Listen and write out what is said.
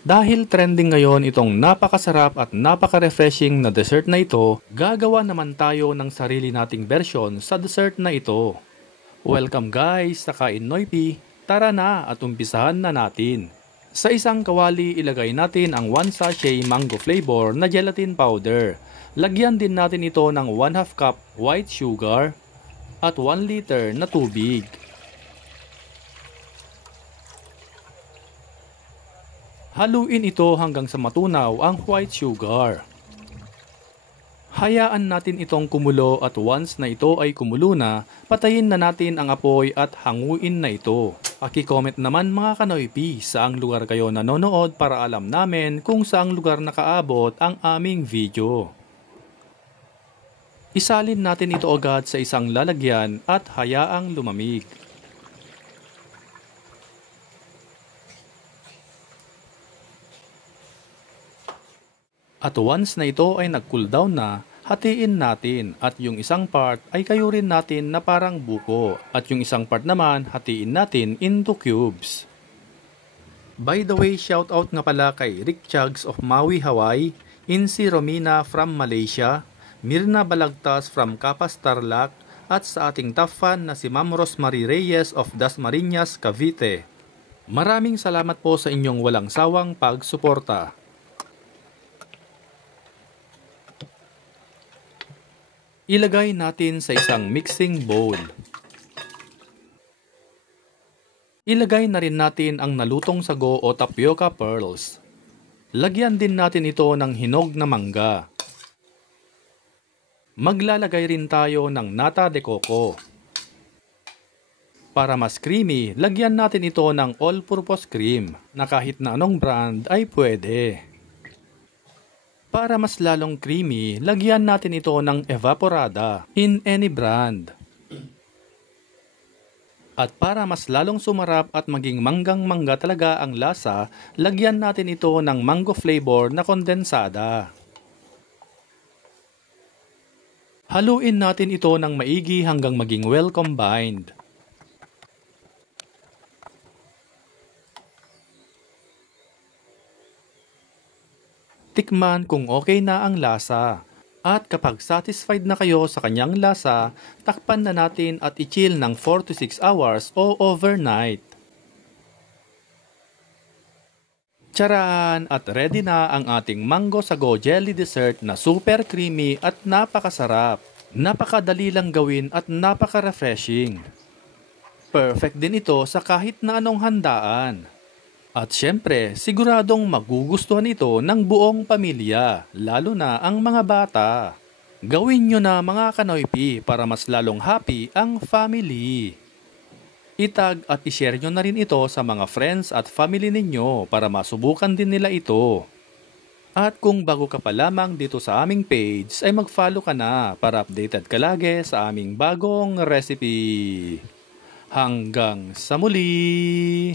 Dahil trending ngayon itong napakasarap at napaka-refreshing na dessert na ito, gagawa naman tayo ng sarili nating version sa dessert na ito. Welcome guys sa Kain Noypi! Tara na at umpisahan na natin. Sa isang kawali ilagay natin ang 1 sachet mango flavor na gelatin powder. Lagyan din natin ito ng 1/2 cup white sugar at 1 liter na tubig. Haluin ito hanggang sa matunaw ang white sugar. Hayaan natin itong kumulo at once na ito ay kumulo na, patayin na natin ang apoy at hanguin na ito. Paki-comment naman mga kanoypi saang lugar kayo nanonood para alam namin kung saang lugar nakaabot ang aming video. Isalin natin ito agad sa isang lalagyan at hayaang lumamig. At once na ito ay nag-cool down na, hatiin natin at yung isang part ay kayurin natin na parang buko at yung isang part naman hatiin natin into cubes. By the way, shout out nga pala kay Rick Chugs of Maui, Hawaii, Insi Romina from Malaysia, Mirna Balagtas from Capas Tarlac at sa ating top fan na si Ma'am Rosemary Reyes of Dasmariñas, Cavite. Maraming salamat po sa inyong walang sawang pagsuporta. Ilagay natin sa isang mixing bowl. Ilagay na rin natin ang nalutong sago o tapioca pearls. Lagyan din natin ito ng hinog na mangga. Maglalagay rin tayo ng nata de coco. Para mas creamy, lagyan natin ito ng all-purpose cream na kahit na anong brand ay pwede. Para mas lalong creamy, lagyan natin ito ng evaporada in any brand. At para mas lalong sumarap at maging manggang-mangga talaga ang lasa, lagyan natin ito ng mango flavor na kondensada. Haluin natin ito ng maigi hanggang maging well combined. Tikman kung okay na ang lasa. At kapag satisfied na kayo sa kanyang lasa, takpan na natin at i-chill ng 4 to 6 hours o overnight. Tsaran! At ready na ang ating mango sago jelly dessert na super creamy at napakasarap. Napakadali lang gawin at napaka-refreshing. Perfect din ito sa kahit na anong handaan. At syempre, siguradong magugustuhan ito ng buong pamilya, lalo na ang mga bata. Gawin nyo na mga kanoypi para mas lalong happy ang family. Itag at ishare nyo na rin ito sa mga friends at family ninyo para masubukan din nila ito. At kung bago ka pa lamang dito sa aming page ay mag-follow ka na para updated ka lagi sa aming bagong recipe. Hanggang sa muli!